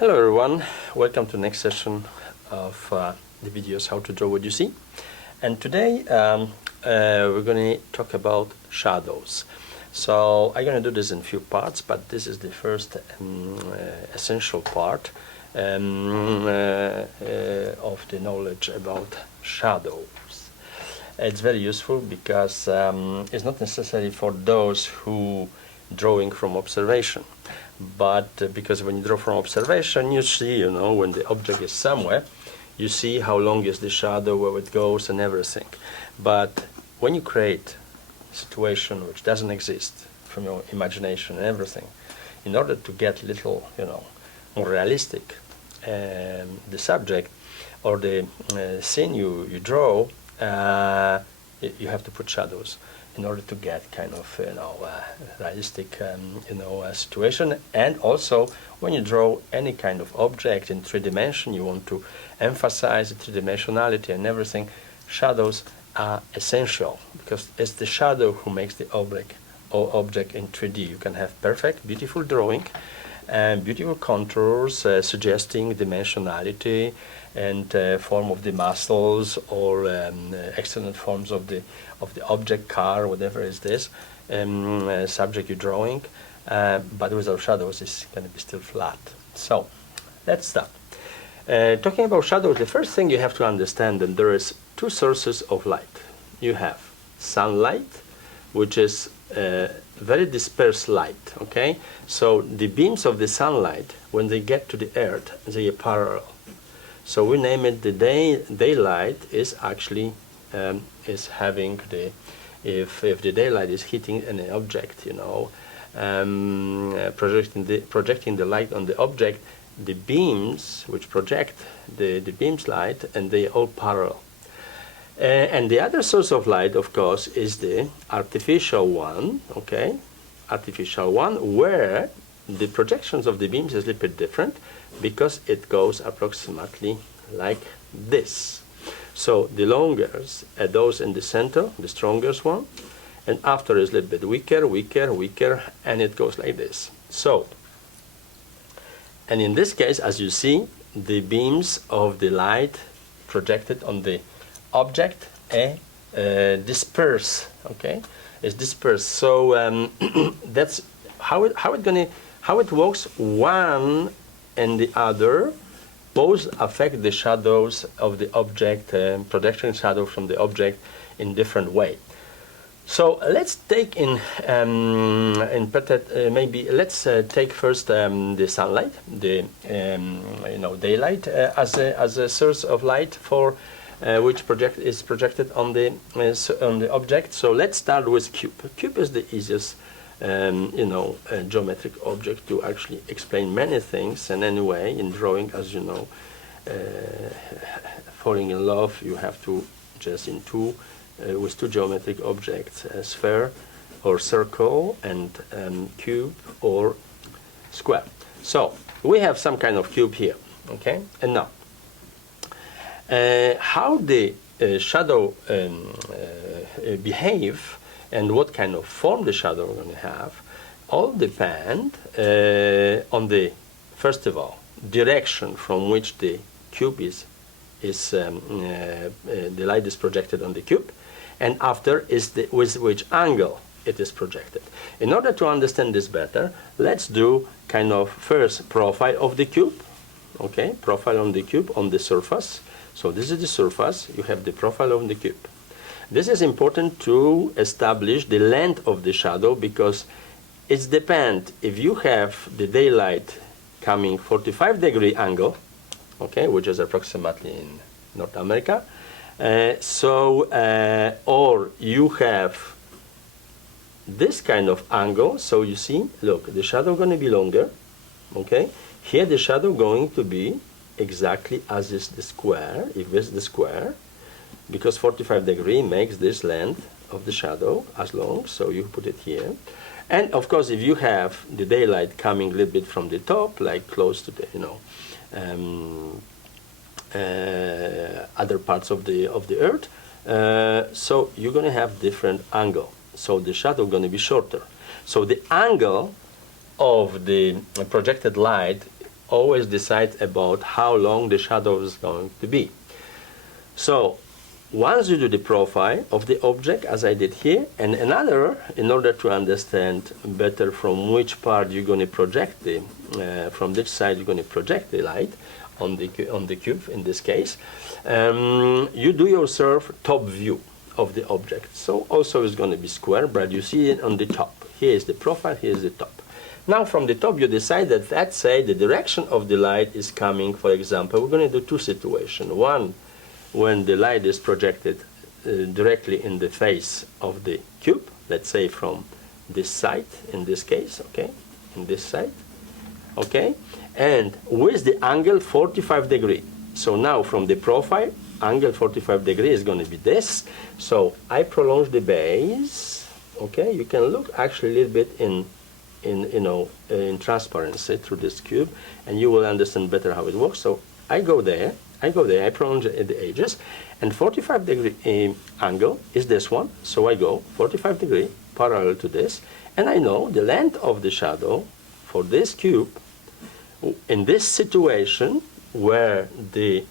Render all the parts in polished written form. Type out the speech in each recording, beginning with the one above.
Hello everyone, welcome to the next session of the videos How to Draw What You See. And today we're going to talk about shadows. So I'm going to do this in a few parts, but this is the first essential part of the knowledge about shadows. It's very useful because it's not necessary for those who drawing from observation. But because when you draw from observation, you see, when the object is somewhere, you see how long is the shadow, where it goes, and everything. But when you create a situation which doesn't exist from your imagination and everything, in order to get little, more realistic, the subject or the scene you draw, you have to put shadows in order to get kind of realistic situation. And also when you draw any kind of object in 3 dimensions, you want to emphasize the 3-dimensionality and everything. Shadows are essential because it's the shadow who makes the object in 3D. You can have perfect, beautiful drawing and beautiful contours suggesting dimensionality and form of the muscles or excellent forms of the object, car, whatever is this subject you're drawing, but without shadows it's going to be still flat. So let's start. Talking about shadows, the first thing you have to understand that there is 2 sources of light. You have sunlight, which is very dispersed light, okay? So the beams of the sunlight, when they get to the earth, they are parallel. So we name it the daylight is actually is having the, if the daylight is hitting an object, projecting the light on the object, the beams which project the beams light, and they all parallel. And the other source of light, of course, is the artificial one, okay? Artificial one, where the projections of the beams is a little bit different because it goes approximately like this. So the longest are those in the center, the strongest one, and after is a little bit weaker, and it goes like this. So, and in this case, as you see, the beams of the light projected on the object disperse, okay? It's dispersed. So that's how it works. One and the other both affect the shadows of the object, projection shadow from the object in different way. So let's take maybe let's take first the sunlight, the daylight as a source of light for which is projected on the object. So let's start with cube. Cube is the easiest geometric object to actually explain many things. And anyway, in drawing, as you know, falling in love, you have to just with 2 geometric objects, a sphere or circle, and cube or square. So we have some kind of cube here, okay? And now, how the shadow behave and what kind of form the shadow we're going to have all depend on the, first of all, direction from which the cube the light is projected on the cube, and after is with which angle it is projected. In order to understand this better, let's do kind of first profile of the cube, okay? Profile on the cube on the surface. So this is the surface, you have the profile of the cube. This is important to establish the length of the shadow because it depends if you have the daylight coming 45-degree angle, okay, which is approximately in North America, or you have this kind of angle. So you see, look, the shadow going to be longer, okay? Here the shadow going to be exactly as is the square, if it's the square, because 45-degree makes this length of the shadow as long, so you put it here. And of course, if you have the daylight coming a little bit from the top, like close to the other parts of the earth, so you're going to have different angle. So the shadow going to be shorter. So the angle of the projected light always decide about how long the shadow is going to be. So once you do the profile of the object, as I did here, and another, in order to understand better from which part you're going to project the, from which side you're going to project the light on the cube, in this case, you do yourself top view of the object. So also it's going to be square, but you see it on the top. Here is the profile, here is the top. Now from the top you decide that, let's say, the direction of the light is coming, for example, we're going to do two situations. One, when the light is projected directly in the face of the cube, let's say from this side, in this case, okay, in this side, okay, and with the angle 45 degree. So now from the profile, angle 45 degree is going to be this. So I prolong the base, okay, you can look actually a little bit in transparency through this cube, and you will understand better how it works. So I go there, I prolong the edges, and 45 degree angle is this one. So I go 45 degree parallel to this, and I know the length of the shadow for this cube in this situation where the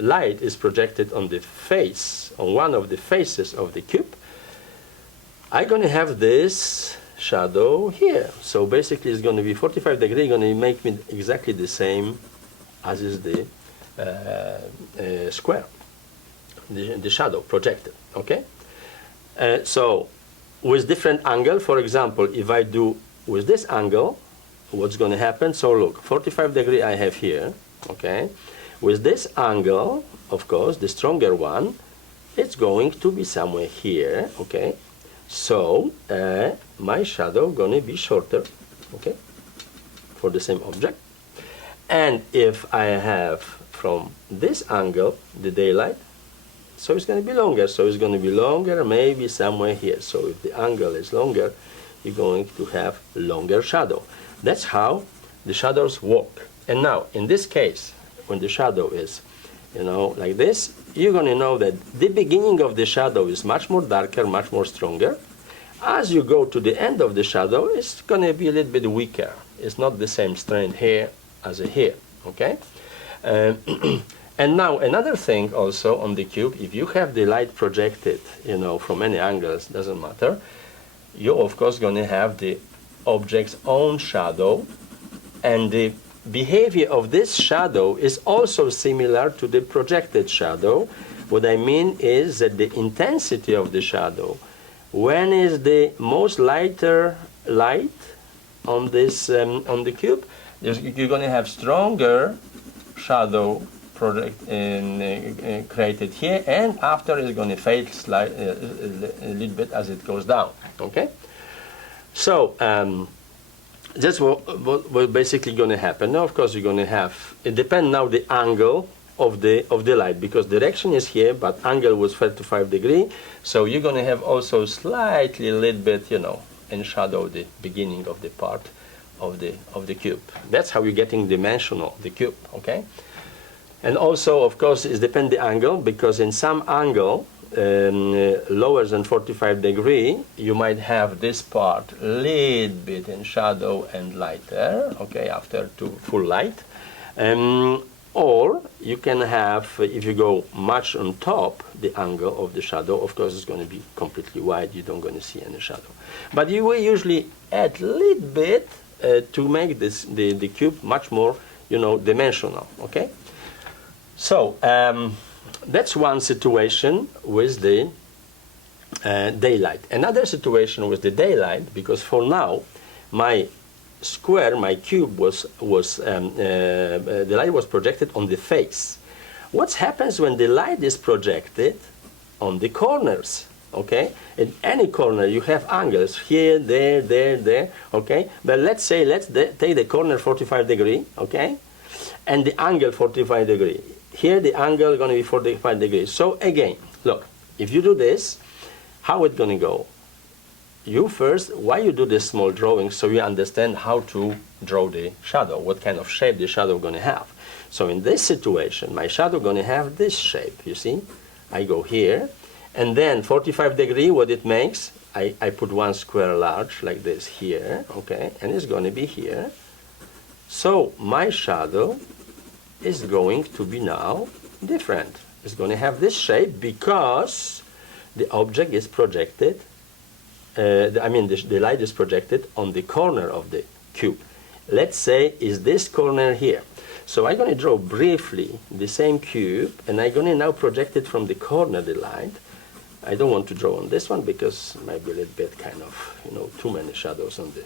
light is projected on the face, on one of the faces of the cube. I'm going to have this shadow here. So basically it's going to be 45 degree, going to make me exactly the same as is the square, the shadow projected, okay? So with different angle, for example, if I do with this angle, what's going to happen? So look, 45 degree I have here, okay? With this angle, of course, the stronger one, it's going to be somewhere here, okay? So my shadow going to be shorter, okay, for the same object. And if I have from this angle the daylight, so it's going to be longer. So it's going to be longer, maybe somewhere here. So if the angle is longer, you're going to have longer shadow. That's how the shadows work. And now, in this case, when the shadow is, like this, you're going to know that the beginning of the shadow is much more darker, much more stronger. As you go to the end of the shadow, it's going to be a little bit weaker. It's not the same strength here as here, okay? And now another thing also on the cube, if you have the light projected, from any angles, doesn't matter, you're of course going to have the object's own shadow, and the behavior of this shadow is also similar to the projected shadow. What I mean is that the intensity of the shadow, when is the most lighter light on this on the cube, you're going to have stronger shadow created here, and after it's going to fade a little bit as it goes down, okay? So that's what basically going to happen. Now, of course, you're going to have, it depends now the angle of the light, because direction is here, but angle was 35 degree. So you're going to have also slightly a little bit, in shadow the beginning of the part of the cube. That's how you're getting dimensional the cube, okay? And also, of course, it depends the angle, because in some angle lower than 45 degree, you might have this part a little bit in shadow and lighter, okay, after to full light. Or you can have, if you go much on top, the angle of the shadow, of course, it's going to be completely white. You don't going to see any shadow. But you will usually add a little bit to make this the cube much more, dimensional, okay? So that's one situation with the daylight. Another situation with the daylight, because for now my square, my cube the light was projected on the face. What happens when the light is projected on the corners? Okay, in any corner you have angles here, there, okay. But let's take the corner 45 degree, okay, and the angle 45 degree. Here the angle is going to be 45 degrees. So again, look, if you do this, how it's going to go? You first, why you do this small drawing, so you understand how to draw the shadow, what kind of shape the shadow going to have. So in this situation, my shadow going to have this shape, you see? I go here, and then 45 degree, what it makes, I put one square large like this here, okay, and it's going to be here, So my shadow is going to be now different. It's going to have this shape because the object is projected, the light is projected on the corner of the cube. Let's say is this corner here. So I'm going to draw briefly the same cube, and I'm going to now project it from the corner the light. I don't want to draw on this one because it might be a little bit kind of, too many shadows on the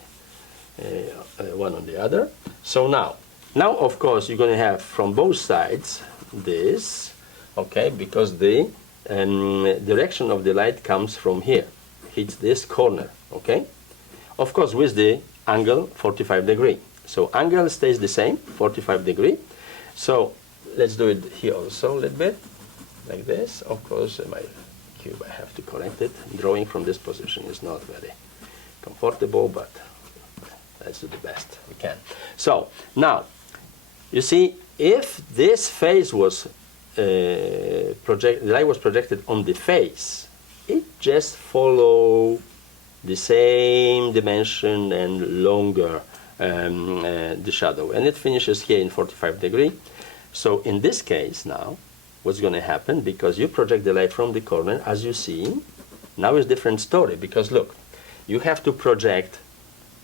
one on the other. So now of course you're going to have from both sides this, okay, because the direction of the light comes from here, hits this corner, okay, of course with the angle 45 degree. So angle stays the same, 45 degree. So let's do it here also a little bit, like this. Of course, my cube, I have to correct it. Drawing from this position is not very comfortable, but let's do the best we can. So now, you see, if this face was the light was projected on the face, it just follow the same dimension and longer the shadow, and it finishes here in 45 degree. So in this case now, what's going to happen, because you project the light from the corner, as you see, now is different story, because look, you have to project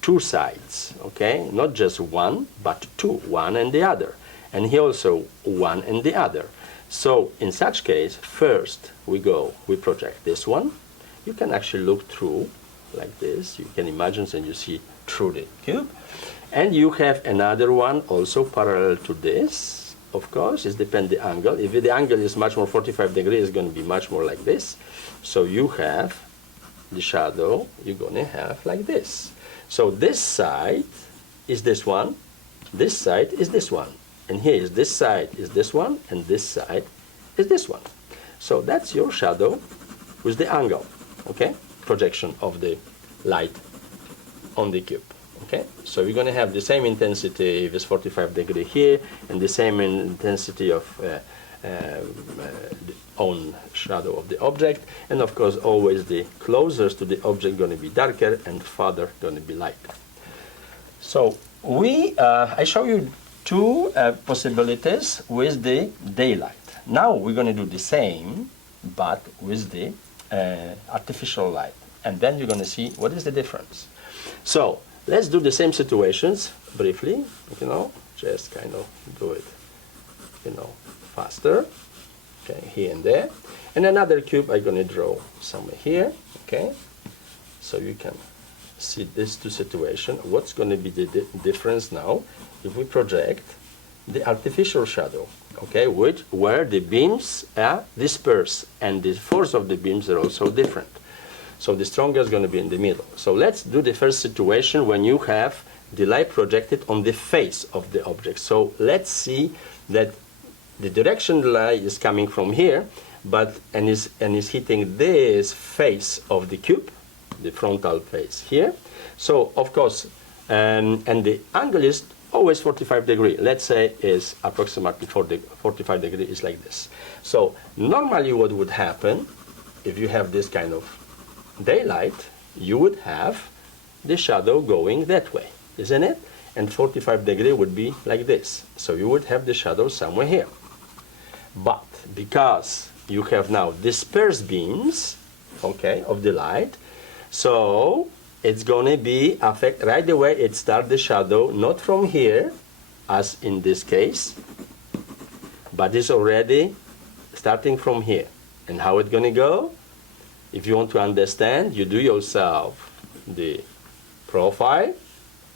two sides, okay, not just one, but two, one and the other, and here also one and the other. So in such case, first we project this one. You can actually look through like this, you can imagine, and you see through the cube. And you have another one also parallel to this. Of course, it depends the angle. If the angle is much more 45 degrees, it's going to be much more like this. So you have the shadow, you're going to have like this. So this side is this one, this side is this one. And here is this side is this one, and this side is this one. So that's your shadow with the angle, okay? Projection of the light on the cube. Okay, so we're going to have the same intensity with 45 degree here, and the same intensity of the own shadow of the object, and of course always the closer to the object going to be darker and farther going to be lighter. So I show you two possibilities with the daylight. Now we're going to do the same, but with the artificial light, and then you're going to see what is the difference. So let's do the same situations briefly, just kind of do it, faster, okay, here and there. And another cube I'm going to draw somewhere here, okay, so you can see these two situations. What's going to be the difference now if we project the artificial shadow, okay, where the beams are dispersed and the force of the beams are also different. So the stronger is going to be in the middle. So let's do the first situation when you have the light projected on the face of the object. So let's see that the direction the light is coming from here, and is hitting this face of the cube, the frontal face here. So of course, and the angle is always 45 degrees. Let's say is approximately 45 degrees is like this. So normally what would happen if you have this kind of daylight, you would have the shadow going that way, isn't it? And 45 degrees would be like this. So you would have the shadow somewhere here. But because you have now dispersed beams, okay, of the light, so it's going to be affect right away. It starts the shadow not from here, as in this case, but it's already starting from here. And how it's going to go? If you want to understand, you do yourself the profile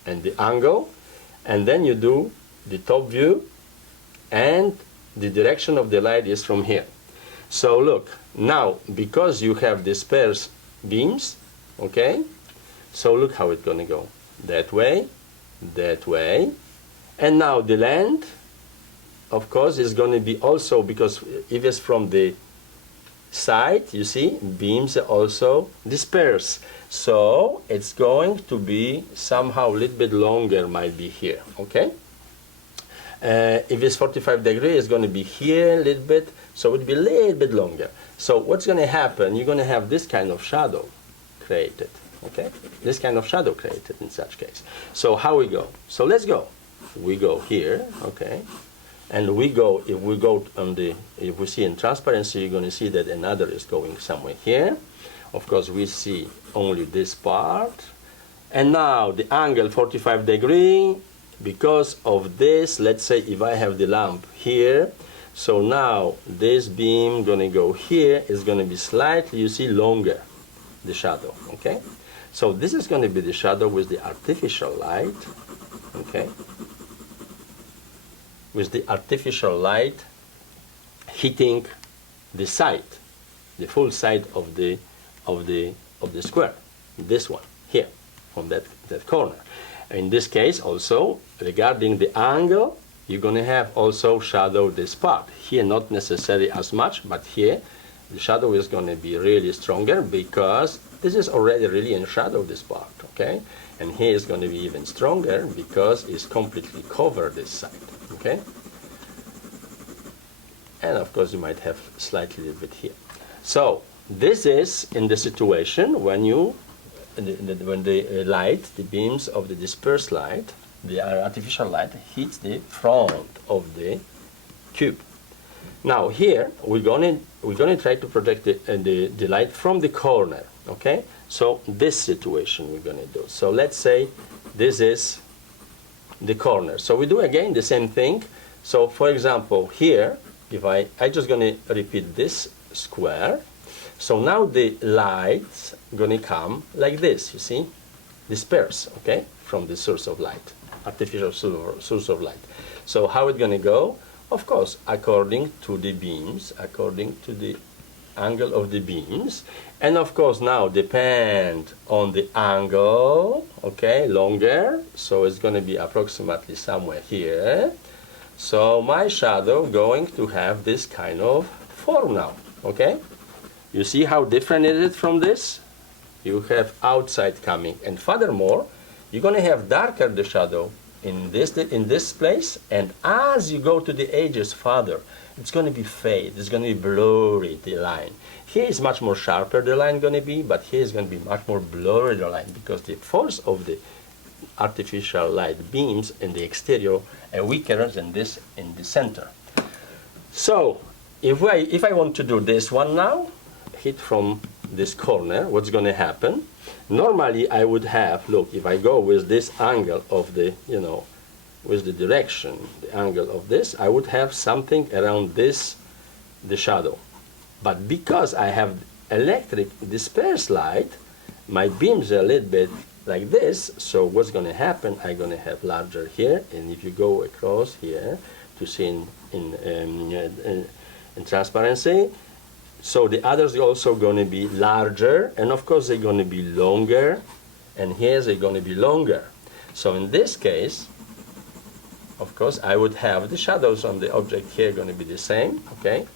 and the angle, and then you do the top view, and the direction of the light is from here. So look, now because you have dispersed beams, okay, so look how it's going to go. That way, and now the length, of course, is going to be also, because if it's from the side, you see, beams are also dispersed. So it's going to be somehow a little bit longer, might be here, okay? If it's 45 degrees, it's going to be here a little bit, so it would be a little bit longer. So what's going to happen, you're going to have this kind of shadow created, okay? This kind of shadow created in such case. So how we go? So let's go. we go here, okay, and we go, if we go on the, if we see in transparency, you're going to see that another is going somewhere here. Of course, we see only this part. And now the angle 45 degrees, because of this, let's say if I have the lamp here, so now this beam going to go here, is going to be slightly, you see, longer, the shadow, okay? So this is going to be the shadow with the artificial light, okay? With the artificial light hitting the side, the full side of the square, this one here, from that corner. In this case also, regarding the angle, you're going to have also shadow this part. Here not necessarily as much, but here the shadow is going to be really stronger because this is already really in shadow, this part, okay? And here is going to be even stronger because it's completely covered this side, okay? And of course you might have slightly a little bit here. So this is in the situation when you, when the light, the beams of the dispersed light, the artificial light hits the front of the cube. Now here we're gonna try to project the light from the corner, okay? So this situation we're gonna do. So let's say this is the corner. So we do again the same thing. So for example here, if I just gonna repeat this square. So now the light's gonna come like this, you see, disperse, okay, from the source of light, artificial source of light. So how it's gonna go? Of course, according to the beams, according to the angle of the beams, and of course now depend on the angle, okay, longer. So it's gonna be approximately somewhere here. So my shadow going to have this kind of form now, okay? You see how different it is from this? You have outside coming, and furthermore, you're going to have darker the shadow in this place, and as you go to the edges further, it's going to be fade, it's going to be blurry, the line. Here is much more sharper the line going to be, but here is going to be much more blurry the line, because the force of the artificial light beams in the exterior are weaker than this in the center. So if I want to do this one now, hit from this corner, what's going to happen? Normally I would have, look, if I go with this angle of the, you know, with the direction, the angle of this, I would have something around this, the shadow. But because I have electric dispersed light, my beams are a little bit like this, so what's going to happen, I'm going to have larger here, and if you go across here to see in transparency, so the others are also going to be larger, and of course they're going to be longer, and here they're going to be longer. So in this case, of course, I would have the shadows on the object here going to be the same, okay?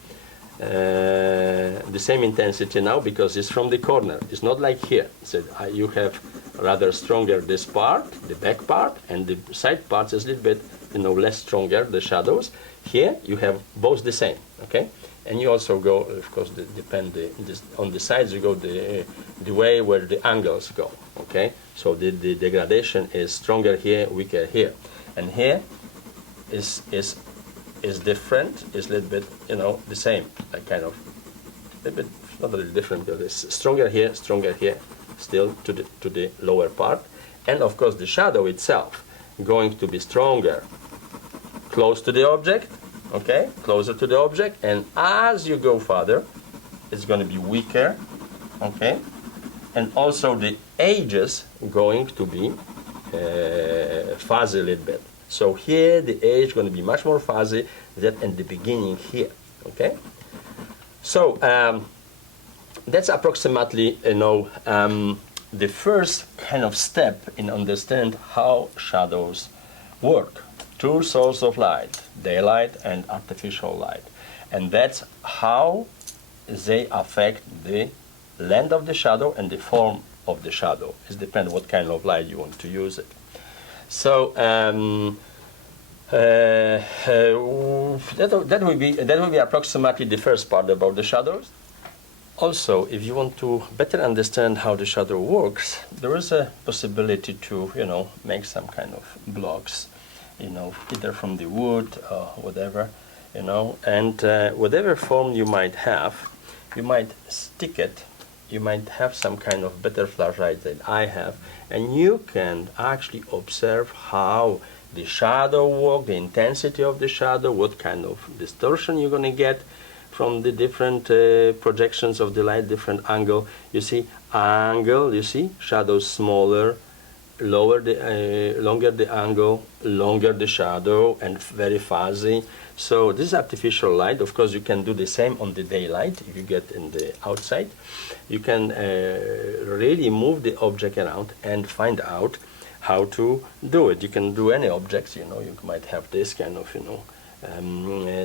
The same intensity now because it's from the corner. It's not like here. So you have rather stronger this part, the back part, and the side parts is a little bit, you know, less stronger, the shadows. Here you have both the same, okay? And you also go, of course, on the sides you go the way where the angles go, okay? So the degradation is stronger here, weaker here. And here is different, is a little bit, you know, the same, like kind of, a little bit, not really different, but it's stronger here, still to the lower part. And of course the shadow itself going to be stronger close to the object, okay, closer to the object, and as you go further, it's going to be weaker, okay, and also the edges going to be fuzzy a little bit. So here the edge is going to be much more fuzzy than in the beginning here, okay. So that's approximately, you know, the first kind of step in understand how shadows work. Two sources of light, daylight and artificial light, and that's how they affect the length of the shadow and the form of the shadow. It depends what kind of light you want to use it. So that will be approximately the first part about the shadows. Also, if you want to better understand how the shadow works, there is a possibility to, you know, make some kind of blocks you know, either from the wood or whatever, you know, and whatever form you might have, you might stick it. You might have some kind of better flashlight than I have, and you can actually observe how the shadow work, the intensity of the shadow, what kind of distortion you're going to get from the different projections of the light, different angle. You see angle, you see shadows smaller, longer the angle, longer the shadow, and very fuzzy. So this is artificial light. Of course, you can do the same on the daylight. If you get in the outside, you can really move the object around and find out how to do it. You can do any objects. You know, you might have this kind of, you know,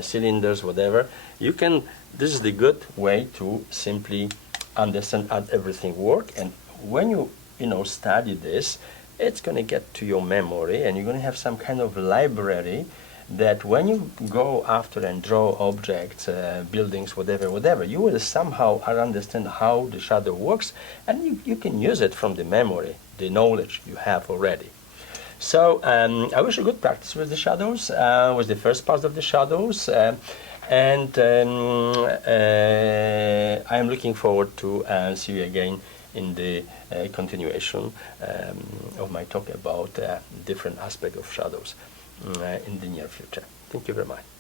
cylinders, whatever. You can. This is the good way to simply understand how everything works. And when you know, study this, it's going to get to your memory, and you're going to have some kind of library that when you go after and draw objects, buildings, whatever, you will somehow understand how the shadow works, and you can use it from the memory, the knowledge you have already. So I wish you good practice with the shadows, with the first part of the shadows, and I'm looking forward to see you again in the continuation of my talk about different aspects of shadows in the near future. Thank you very much.